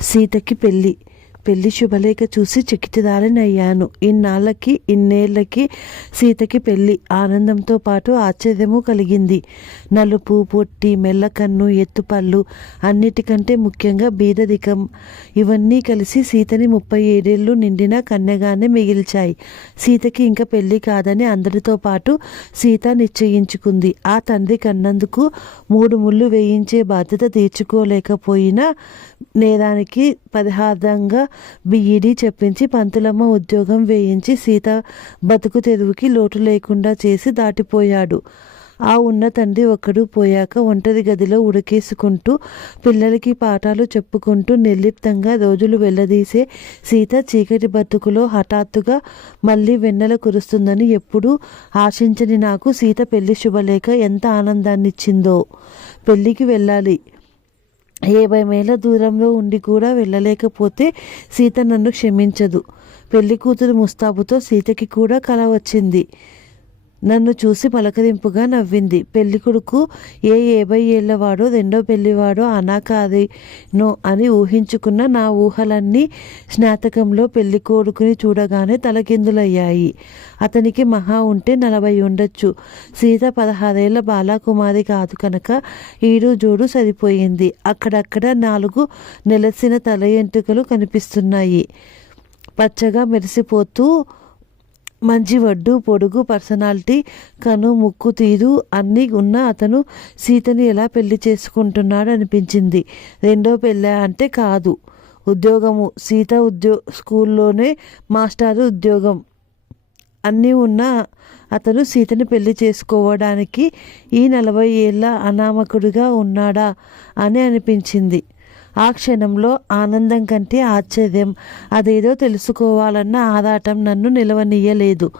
సీతకి పెళ్ళి. పెళ్ళి శుభలేఖ చూసి చకితురాలనయ్యాను ఇన్నాళ్ళకి ఇన్నేళ్ళకి సీతకి పెళ్ళి. ఆనందంతో పాటు ఆశ్చర్యము కలిగింది. నలుపు పొట్టి మెల్లకన్ను ఎత్తుపళ్ళు అన్నిటికంటే ముఖ్యంగా బీదరికం. ఇవన్నీ కలిసి సీతని ముప్పై ఏడేళ్ళు నిండిన కన్యగానే మిగిల్చాయి. సీతకి ఇంకా పెళ్ళి కాదని అందరితో పాటు సీత నిశ్చయించుకుంది. ఆ తండ్రి కన్నందుకు మూడు ముళ్ళు వేయించే బాధ్యత తీర్చుకోలేకపోయినా నేరానికి పరిహార్థంగా బీఈడీ చెప్పించి పంతులమ్మ ఉద్యోగం వేయించి సీత బతుకు తెరువుకి లోటు లేకుండా చేసి దాటిపోయాడు. ఆ ఉన్న తండ్రి ఒక్కడు పోయాక ఒంటరి గదిలో ఉడకేసుకుంటూ పిల్లలకి పాఠాలు చెప్పుకుంటూ నిర్లిప్తంగా రోజులు వెళ్ళదీసే సీత చీకటి బతుకులో హఠాత్తుగా మళ్ళీ వెన్నెల కురుస్తుందని ఎప్పుడూ ఆశించని నాకు సీత పెళ్ళి శుభలేఖ ఎంత ఆనందాన్నిచ్చిందో. పెళ్ళికి వెళ్ళాలి. యాభై మైళ్ళ దూరంలో ఉండి కూడా వెళ్ళలేకపోతే సీత నన్ను క్షమించదు. పెళ్ళి కూతురు ముస్తాబుతో సీతకి కూడా కల వచ్చింది. నన్ను చూసి పలకరింపుగా నవ్వింది. పెళ్ళి కొడుకు ఏ యాభై ఏళ్ళవాడో రెండో పెళ్ళివాడో అనాకారినో అని ఊహించుకున్న నా ఊహలన్నీ స్నాతకంలో పెళ్ళి కొడుకుని చూడగానే తలకిందులయ్యాయి. అతనికి మహా ఉంటే నలభై ఉండొచ్చు. సీత పదహారేళ్ళ బాలాకుమారి కాదు కనుక ఈడు జోడు సరిపోయింది. అక్కడక్కడ నాలుగు నెలసిన తల ఎంట్రుకలు కనిపిస్తున్నాయి. పచ్చగా మెరిసిపోతూ మంచి వడ్డు పొడుగు పర్సనాలిటీ కను ముక్కు తీరు అన్నీ ఉన్న అతను సీతని ఎలా పెళ్ళి చేసుకుంటున్నాడు అనిపించింది. రెండో పెళ్ళ అంటే కాదు. ఉద్యోగము. సీత ఉద్యో స్కూల్లోనే మాస్టారు ఉద్యోగం. అన్నీ ఉన్న అతను సీతని పెళ్ళి చేసుకోవడానికి ఈ నలభై ఏళ్ళ అనామకుడిగా ఉన్నాడా అని అనిపించింది. ఆ క్షణంలో ఆనందం కంటే ఆశ్చర్యం. అదేదో తెలుసుకోవాలన్న ఆరాటం నన్ను నిలవనీయలేదు.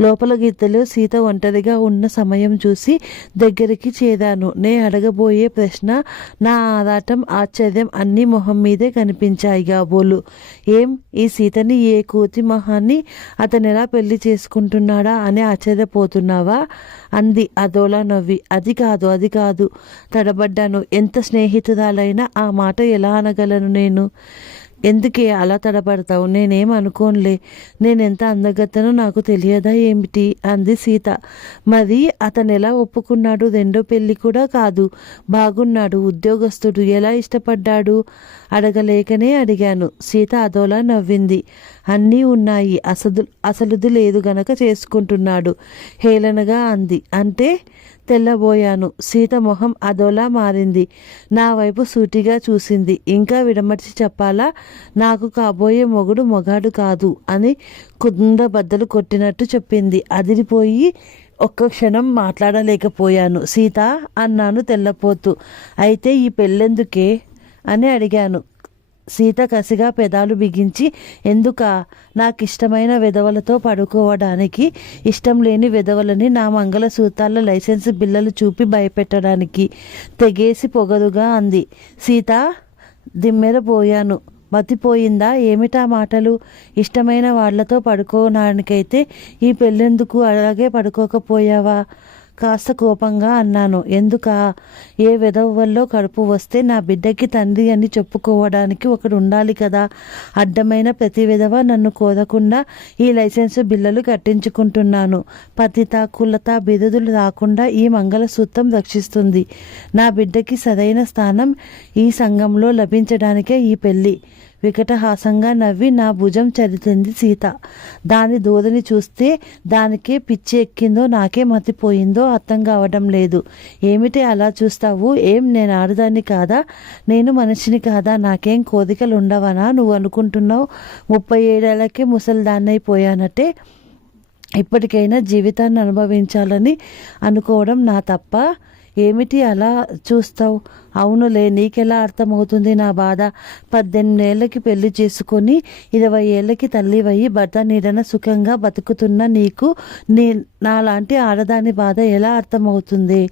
లోపల గీతలో సీత ఒంటరిగా ఉన్న సమయం చూసి దగ్గరికి చేరాను. నే అడగబోయే ప్రశ్న నా ఆరాటం ఆశ్చర్యం అన్ని మొహం మీదే కనిపించాయి కాబోలు. ఏం? ఈ సీతని ఏ కోతి మొహాన్ని అతను ఎలా పెళ్ళి చేసుకుంటున్నాడా అని ఆశ్చర్యపోతున్నావా? అంది అదోలా నవ్వి. అది కాదు అది కాదు. తడబడ్డాను. ఎంత స్నేహితురాలైనా ఆ మాట ఎలా అనగలను నేను. ఎందుకే అలా తడబడతావు నేనేం అనుకోనులే. నేనెంత అందగత్తనో నాకు తెలియదా ఏమిటి? అంది సీత. మరి అతను ఎలా ఒప్పుకున్నాడు? రెండో పెళ్ళి కూడా కాదు. బాగున్నాడు. ఉద్యోగస్తుడు ఎలా ఇష్టపడ్డాడు? అడగలేకనే అడిగాను. సీత అదోలా నవ్వింది. అన్నీ ఉన్నాయి. అసలు అసలుది లేదు గనక చేసుకుంటున్నాడు. హేళనగా అంది. అంటే తెల్లబోయాను. సీత మొహం అదోలా మారింది. నా వైపు సూటిగా చూసింది. ఇంకా విడమర్చి చెప్పాలా? నాకు కాబోయే మొగుడు మొగాడు కాదు అని కుంద బద్దలు కొట్టినట్టు చెప్పింది. అదిరిపోయి ఒక్క క్షణం మాట్లాడలేకపోయాను. సీత అన్నాను తెల్లపోతూ. అయితే ఈ పెళ్ళెందుకే? అని అడిగాను. సీత కసిగా పెదాలు బిగించి ఎందుక? నాకు ఇష్టమైన విధవలతో పడుకోవడానికి ఇష్టం లేని విధవలని నా మంగళసూత్రాల లైసెన్స్ బిల్లలు చూపి భయపెట్టడానికి తెగేసి పొగదుగా అంది. సీత దిమ్మెర పోయాను. మతిపోయిందా? ఏమిటా మాటలు? ఇష్టమైన వాళ్ళతో పడుకోవడానికైతే ఈ పెళ్ళెందుకు? అలాగే పడుకోకపోయావా? కాస్త కోపంగా అన్నాను. ఎందుక? ఏ విధవల్లో కడుపు వస్తే నా బిడ్డకి తండ్రి అని చెప్పుకోవడానికి ఒకడు ఉండాలి కదా. అడ్డమైన ప్రతి విధవ నన్ను కోరకుండా ఈ లైసెన్సు బిల్లలు కట్టించుకుంటున్నాను. పతిత కులత బిరుదులు రాకుండా ఈ మంగళసూత్రం రక్షిస్తుంది. నా బిడ్డకి సరైన స్థానం ఈ సంఘంలో లభించడానికే ఈ పెళ్ళి. వికటహాసంగా నవ్వి నా భుజం చరితింది సీత. దాని దూదని చూస్తే దానికే పిచ్చి ఎక్కిందో నాకే మతిపోయిందో అర్థం కావడం లేదు. ఏమిటి అలా చూస్తావు? ఏం నేను ఆడదాన్ని కాదా? నేను మనిషిని కాదా? నాకేం కోరికలు ఉండవనా నువ్వు అనుకుంటున్నావు ముప్పై ఏడేళ్ళకే ముసలిదాన్ని అయిపోయానట్టే ఇప్పటికైనా జీవితాన్ని అనుభవించాలని అనుకోవడం నా తప్ప ఏమిటి అలా చూస్తావు? అవునులే నీకెలా అర్థమవుతుంది నా బాధ? పద్దెనిమిదేళ్ళకి పెళ్ళి చేసుకొని ఇరవై ఏళ్ళకి తల్లివయ్యి భర్త నీడన సుఖంగా బతుకుతున్న నీకు నీ నాలాంటి ఆడదాని బాధ ఎలా అర్థమవుతుంది?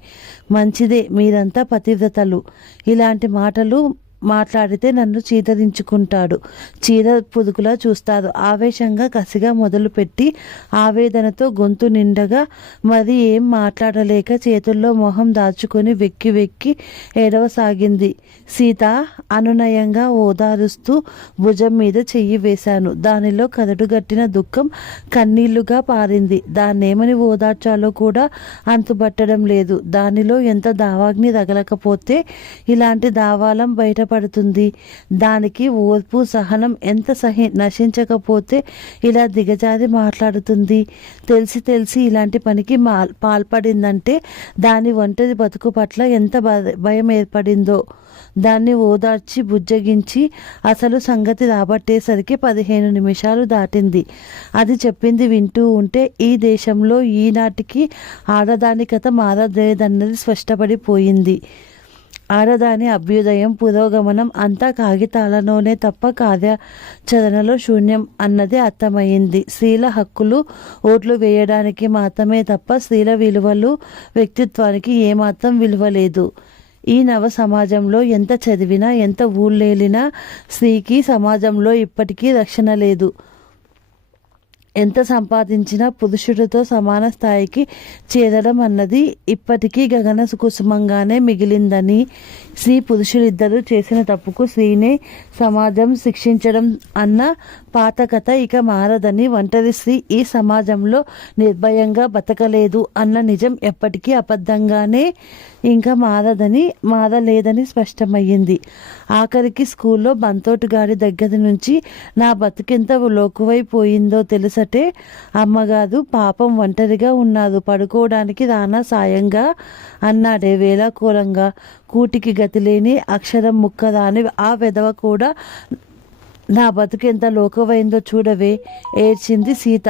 మంచిదే మీరంతా పతివ్రతలు. ఇలాంటి మాటలు మాట్లాడితే నన్ను చీదరించుకుంటాడు. చీర పుదుకులా చూస్తాడు. ఆవేశంగా కసిగా మొదలుపెట్టి ఆవేదనతో గొంతు నిండగా మరి ఏం మాట్లాడలేక చేతుల్లో మొహం దాచుకొని వెక్కి వెక్కి ఏడవసాగింది. సీత అనునయంగా ఓదారుస్తూ భుజం మీద చెయ్యి వేశాను. దానిలో కదడుగట్టిన దుఃఖం కన్నీళ్ళుగా పారింది. దాన్నేమని ఓదార్చాలో కూడా అంతుబట్టడం లేదు. దానిలో ఎంత దావాగ్ని తగలకపోతే ఇలాంటి దావాలం పడుతుంది. దానికి ఓర్పు సహనం ఎంత సహి నశించకపోతే ఇలా దిగజారి మాట్లాడుతుంది. తెలిసి తెలిసి ఇలాంటి పనికి మా పాల్పడిందంటే దాని ఒంటరి బతుకు పట్ల ఎంత భయం ఏర్పడిందో. దాన్ని ఓదార్చి బుజ్జగించి అసలు సంగతి రాబట్టేసరికి పదిహేను నిమిషాలు దాటింది. అది చెప్పింది వింటూ ఉంటే ఈ దేశంలో ఈనాటికి ఆడదాని కథ మారలేదన్నది స్పష్టపడిపోయింది. ఆడదాని అభ్యుదయం పురోగమనం అంతా కాగితాలలోనే తప్ప కార్యాచరణలో శూన్యం అన్నది అర్థమైంది స్త్రీల హక్కులు ఓట్లు వేయడానికి మాత్రమే తప్ప స్త్రీల విలువలు వ్యక్తిత్వానికి ఏమాత్రం విలువ లేదు ఈ నవ సమాజంలో ఎంత చదివినా ఎంత ఊళ్ళేలినా స్త్రీకి సమాజంలో ఇప్పటికీ రక్షణ లేదు. ఎంత సంపాదించినా పురుషుడితో సమాన స్థాయికి చేరడం అన్నది ఇప్పటికీ గగన కుసుమంగానే మిగిలిందని స్త్రీ పురుషులిద్దరూ చేసిన తప్పుకు స్త్రీనే సమాజం శిక్షించడం అన్న పాత కథ ఇక మారదని ఒంటరి స్త్రీ ఈ సమాజంలో నిర్భయంగా బతకలేదు అన్న నిజం ఎప్పటికీ అబద్ధంగానే ఇంకా మారదని మారలేదని స్పష్టమయ్యింది. ఆఖరికి స్కూల్లో బంతోటి గారి దగ్గర నుంచి నా బతుకెంత లోకువైపోయిందో తెలుసటే అమ్మగారు పాపం ఒంటరిగా ఉన్నారు పడుకోవడానికి రానా సాయంగా అన్నాడే వేలాకూలంగా కూటికి గతిలేని అక్షరం ముక్క రాని ఆ వెధవ కూడా నా బతుకెంత లోకవైందో చూడవే ఏడ్చింది సీత.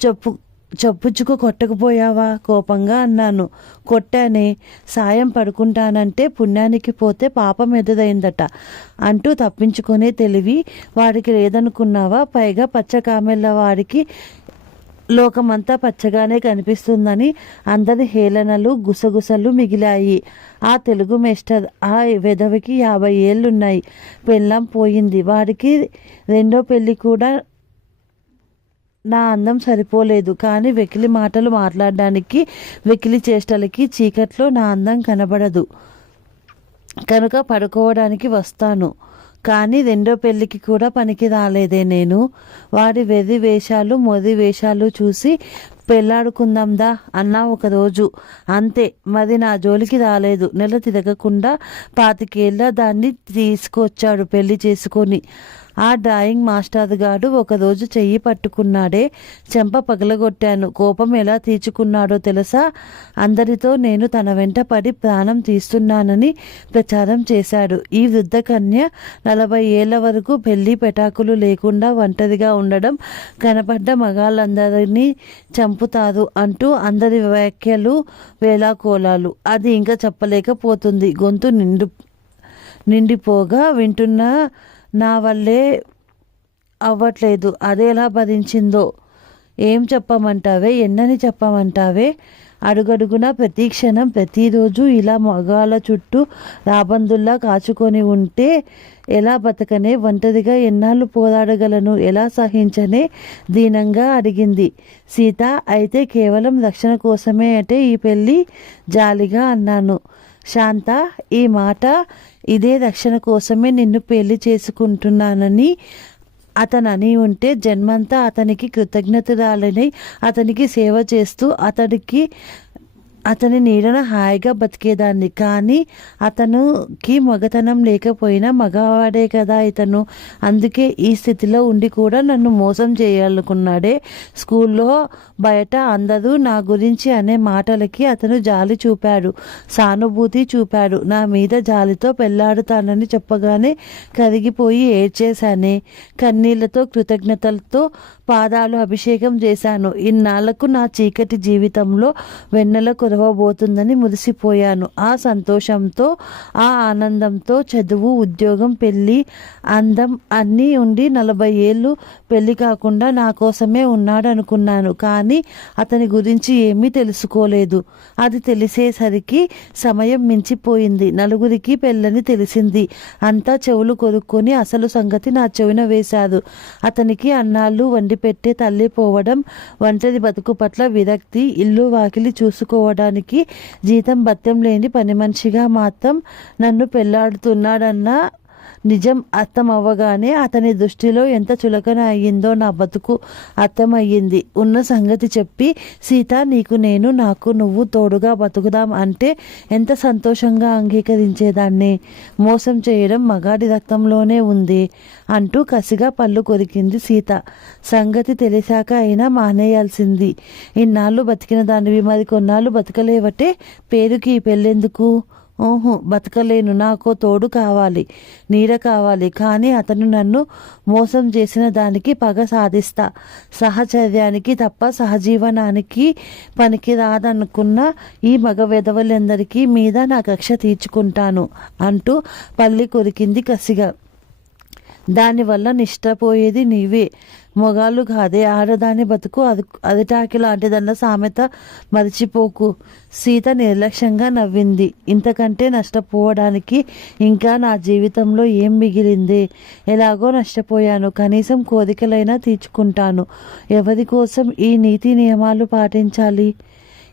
చెప్పు చప్పుచ్చుకు కొట్టకపోయావా? కోపంగా అన్నాను. కొట్టానే సాయం పడుకుంటానంటే పుణ్యానికి పోతే పాపం ఎదురైందట. అంటూ తప్పించుకునే తెలివి వాడికి లేదనుకున్నావా? పైగా పచ్చకామెళ్ళ వాడికి లోకమంతా పచ్చగానే కనిపిస్తుందని అందరి హేళనలు గుసగుసలు మిగిలాయి. ఆ తెలుగు మేస్టర్ ఆ వెధవికి యాభై ఏళ్ళున్నాయి. పెళ్ళం పోయింది. వాడికి రెండో పెళ్ళి కూడా నా అందం సరిపోలేదు. కానీ వెకిలి మాటలు మాట్లాడడానికి వెకిలి చేష్టలకి చీకట్లో నా అందం కనబడదు. కనుక పడుకోవడానికి వస్తాను. కానీ రెండో పెళ్ళికి కూడా పనికి రాలేదే నేను. వాడి వెర్రి వేషాలు మొది వేషాలు చూసి పెళ్ళాడుకుందాందా అన్నా ఒకరోజు అంతే మరి నా జోలికి రాలేదు. నెల తిరగకుండా పాతికేళ్ళ దాన్ని తీసుకొచ్చాడు పెళ్ళి చేసుకొని. ఆ డ్రాయింగ్ మాస్టర్ గాడు ఒకరోజు చెయ్యి పట్టుకున్నాడే. చెంప పగలగొట్టాను. కోపం ఎలా తీర్చుకున్నాడో తెలుసా? అందరితో నేను తన వెంట పడి ప్రాణం తీస్తున్నానని ప్రచారం చేశాడు. ఈ వృద్ధ కన్య నలభై ఏళ్ళ వరకు పెళ్ళి పెటాకులు లేకుండా ఒంటరిగా ఉండడం కనపడ్డ మగాళ్ళందరినీ చంపుతారు అంటూ అందరి వ్యాఖ్యలు వేలాకోలాలు అది ఇంకా చెప్పలేకపోతుంది. గొంతు నిండు నిండిపోగా వింటున్న నా వల్లే అవ్వట్లేదు. అదేలా భరించిందో ఏం చెప్పమంటావే? ఎన్నని చెప్పమంటావే? అడుగడుగున ప్రతి క్షణం ప్రతిరోజు ఇలా మగాళ్ళ చుట్టూ రాబందుల్లా కాచుకొని ఉంటే ఎలా బతకనే? ఒంటరిగా ఎన్నాళ్ళు పోరాడగలను? ఎలా సహించనే? దీనంగా అడిగింది. సీత అయితే కేవలం రక్షణ కోసమే అంటే ఈ పెళ్ళి జాలిగా అన్నాను. శాంత ఈ మాట ఇదే రక్షణ కోసమే నిన్ను పెళ్ళి చేసుకుంటున్నానని అతను అని ఉంటే జన్మంతా అతనికి కృతజ్ఞతరాలని అతనికి సేవ చేస్తూ అతడికి అతని నీడన హాయిగా బతికేదాన్ని. కానీ అతనుకి మగతనం లేకపోయినా మగవాడే కదా ఇతను. అందుకే ఈ స్థితిలో ఉండి కూడా నన్ను మోసం చేయాలనుకున్నాడే. స్కూల్లో బయట అందరూ నా గురించి అనే మాటలకి అతను జాలి చూపాడు. సానుభూతి చూపాడు. నా మీద జాలితో పెళ్ళాడుతానని చెప్పగానే కరిగిపోయి ఏడ్చేశానే. కన్నీళ్ళతో కృతజ్ఞతలతో పాదాలు అభిషేకం చేశాను. ఇన్నాళ్ళకు నా చీకటి జీవితంలో వెన్నెల కొర తెరవబోతుందని మురిసిపోయాను. ఆ సంతోషంతో ఆ ఆనందంతో చదువు ఉద్యోగం పెళ్ళి అందం అన్నీ ఉండి నలభై ఏళ్ళు పెళ్ళి కాకుండా నా కోసమే ఉన్నాడు అనుకున్నాను కానీ అతని గురించి ఏమీ తెలుసుకోలేదు. అది తెలిసేసరికి సమయం మించిపోయింది. నలుగురికి పెళ్ళని తెలిసింది. అంతా చెవులు కొరుక్కొని అసలు సంగతి నా చెవిన వేశారు అతనికి అన్నాళ్ళు వండి పెట్టే తల్లి పోవడం ఒంటరి బతుకు పట్ల విరక్తి ఇల్లు వాకిలి చూసుకోవడం చూసుకోవడానికి జీతం భత్యం లేని పని మనిషిగా మాత్రం నన్ను పెళ్ళాడుతున్నాడన్న నిజం అర్థమవ్వగానే అతని దృష్టిలో ఎంత చులకన అయ్యిందో నా బతుకు అర్థమయ్యింది. ఉన్న సంగతి చెప్పి సీత నీకు నేను నాకు నువ్వు తోడుగా బతుకుదాం అంటే ఎంత సంతోషంగా అంగీకరించేదాన్ని. మోసం చేయడం మగాడి రక్తంలోనే ఉంది అంటూ కసిగా పళ్ళు కొరికింది సీత. సంగతి తెలిసాక అయినా మానేయాల్సింది. ఇన్నాళ్ళు బతికిన దానివి మరి కొన్నాళ్ళు బతకలేవటే. పేరుకి ఈ పెళ్ళెందుకు? ఓహో బతకలేను నాకు తోడు కావాలి నీడ కావాలి కానీ అతను నన్ను మోసం చేసిన దానికి పగ సాధిస్తా. సహచర్యానికి తప్ప సహజీవనానికి పనికి రాదనుకున్న ఈ మగ వెధవలందరికీ మీద నా కక్ష తీర్చుకుంటాను అంటూ పల్లి కొరికింది కసిగా. దానివల్ల నిష్టపోయేది నీవే. మొగాళ్ళు కాదే ఆడదాని బతుకు అది అదిటాకి లాంటిదన్న సామెత మర్చిపోకు. సీత నిర్లక్ష్యంగా నవ్వింది. ఇంతకంటే నష్టపోవడానికి ఇంకా నా జీవితంలో ఏం మిగిలింది? ఎలాగో నష్టపోయాను. కనీసం కోరికలైనా తీర్చుకుంటాను. ఎవరి కోసం ఈ నీతి నియమాలు పాటించాలి?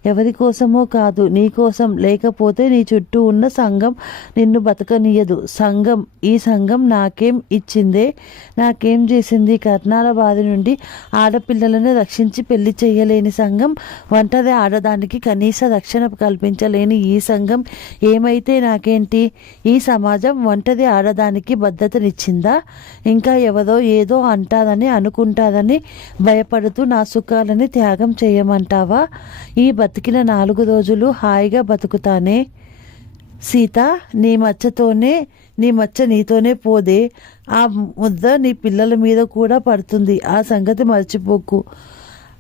ఎవరి కోసమో కాదు నీ కోసం లేకపోతే నీ చుట్టూ ఉన్న సంఘం నిన్ను బతకనీయదు. సంఘం ఈ సంఘం నాకేం ఇచ్చిందే? నాకేం చేసింది? కర్ణాల బాధ నుండి ఆడపిల్లలను రక్షించి పెళ్ళి చేయలేని సంఘం ఒంటరి ఆడదానికి కనీస రక్షణ కల్పించలేని ఈ సంఘం ఏమైతే నాకేంటి? ఈ సమాజం ఒంటరి ఆడదానికి భద్రతనిచ్చిందా? ఇంకా ఎవరో ఏదో అంటారని అనుకుంటారని భయపడుతూ నా సుఖాలని త్యాగం చేయమంటావా? ఈ బతికిన నాలుగు రోజులు హాయిగా బతుకుతానే. సీత నీ మచ్చతోనే నీ మచ్చ నీతోనే పోదే. ఆ ముద్ద నీ పిల్లల మీద కూడా పడుతుంది. ఆ సంగతి మర్చిపోకు.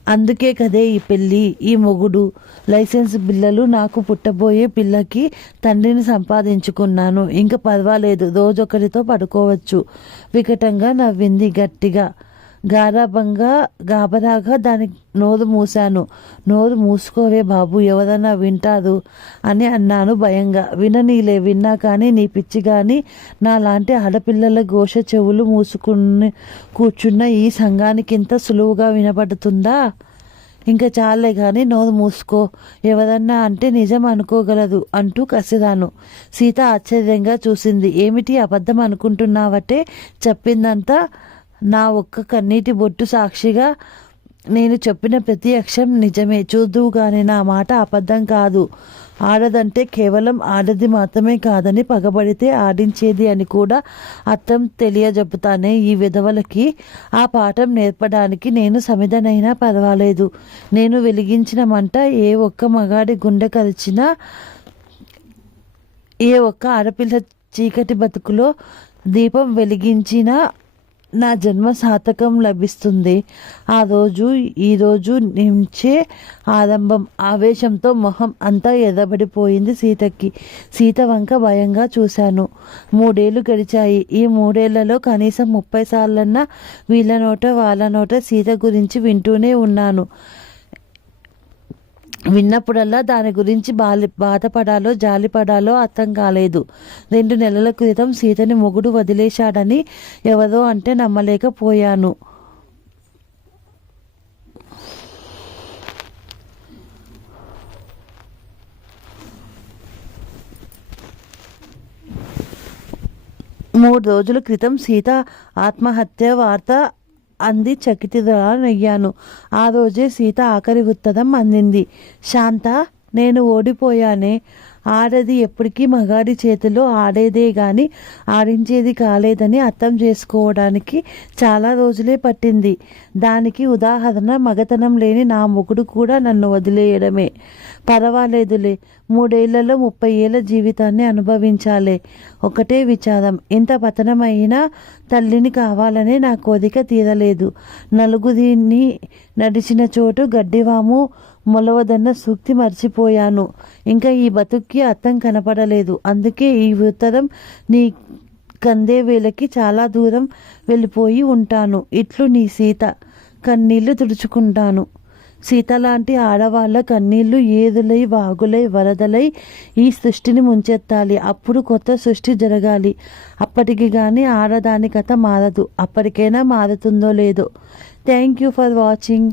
అందుకే కదే ఈ పెళ్ళి ఈ మొగుడు. లైసెన్స్ బిల్లలు నాకు పుట్టబోయే పిల్లకి తండ్రిని సంపాదించుకున్నాను. ఇంకా పర్వాలేదు రోజొకరితో పడుకోవచ్చు. వికటంగా నవ్వింది గట్టిగా. గారాభంగా గాబరాగా దాని నోరు మూశాను. నోరు మూసుకోవే బాబు ఎవరన్నా వింటారు అని అన్నాను భయంగా. విననీలే విన్నా కానీ నీ పిచ్చి కానీ నా లాంటి ఆడపిల్లల ఘోష చెవులు మూసుకుని కూర్చున్న ఈ సంఘానికి ఇంత సులువుగా వినబడుతుందా ఇంకా చాలే కానీ నోరు మూసుకో ఎవరన్నా అంటే నిజం అనుకోగలదు అంటూ కసిరాను. సీత ఆశ్చర్యంగా చూసింది. ఏమిటి అబద్ధం అనుకుంటున్నావటే? చెప్పిందంతా నా ఒక్క కన్నీటి బొట్టు సాక్షిగా నేను చెప్పిన ప్రతి అక్షరం నిజమే. చూద్దువు కానీ నా మాట అబద్ధం కాదు. ఆడదంటే కేవలం ఆడది మాత్రమే కాదని పగబడితే ఆడించేది అని కూడా అర్థం తెలియజెప్పుతానే ఈ విధవలకి. ఆ పాఠం నేర్పడానికి నేను సమిధనైనా పర్వాలేదు. నేను వెలిగించిన మంట ఏ ఒక్క మగాడి గుండె కలిచినా ఏ ఒక్క ఆడపిల్ల చీకటి బతుకులో దీపం వెలిగించినా నా జన్మ సార్థకం లభిస్తుంది. ఆ రోజు ఈ రోజు నుంచే ఆరంభం. ఆవేశంతో మొహం అంతా ఎర్రబడిపోయింది సీతకి. సీత వంక భయంగా చూశాను. మూడేళ్ళు గడిచాయి. ఈ మూడేళ్ళలో కనీసం ముప్పై సార్లన్నా వీళ్ళ నోట వాళ్ళ నోట సీత గురించి వింటూనే ఉన్నాను. విన్నప్పుడల్లా దాని గురించి బాలి బాధపడాలో జాలిపడాలో అర్థం కాలేదు. రెండు నెలల క్రితం సీతని మొగుడు వదిలేశాడని ఎవరో అంటే నమ్మలేకపోయాను. మూడు రోజుల క్రితం సీత ఆత్మహత్య వార్త అంది చకితిదనయ్యాను ఆ రోజే సీత ఆఖరి ఉత్తరం అందింది. శాంత నేను ఓడిపోయానే. ఆడది ఎప్పటికీ మగాడి చేతిలో ఆడేదే గాని ఆడించేది కాలేదని అర్థం చేసుకోవడానికి చాలా రోజులే పట్టింది. దానికి ఉదాహరణ మగతనం లేని నా మొగుడు కూడా నన్ను వదిలేయడమే. పర్వాలేదులే మూడేళ్ళలో ముప్పై ఏళ్ళ జీవితాన్ని అనుభవించాలే. ఒకటే విచారం ఇంత పతనమైనా తల్లిని కావాలనే నా కోరిక తీరలేదు. నలుగురిని నడిచిన చోటు గడ్డివాము మొలవదన్న సూక్తి మర్చిపోయాను. ఇంకా ఈ బతుక్కి అర్థం కనపడలేదు. అందుకే ఈ ఉత్తరం నీ కందే వేలకి చాలా దూరం వెళ్ళిపోయి ఉంటాను. ఇట్లు నీ సీత కన్నీళ్ళు తుడుచుకుంటాను. సీత లాంటి ఆడవాళ్ళ కన్నీళ్ళు ఏదులై వాగులై వరదలై ఈ సృష్టిని ముంచెత్తాలి. అప్పుడు కొత్త సృష్టి జరగాలి. అప్పటికి కానీ ఆడదాని కథ మారదు. అప్పటికైనా మారుతుందో లేదో. Thank you for watching.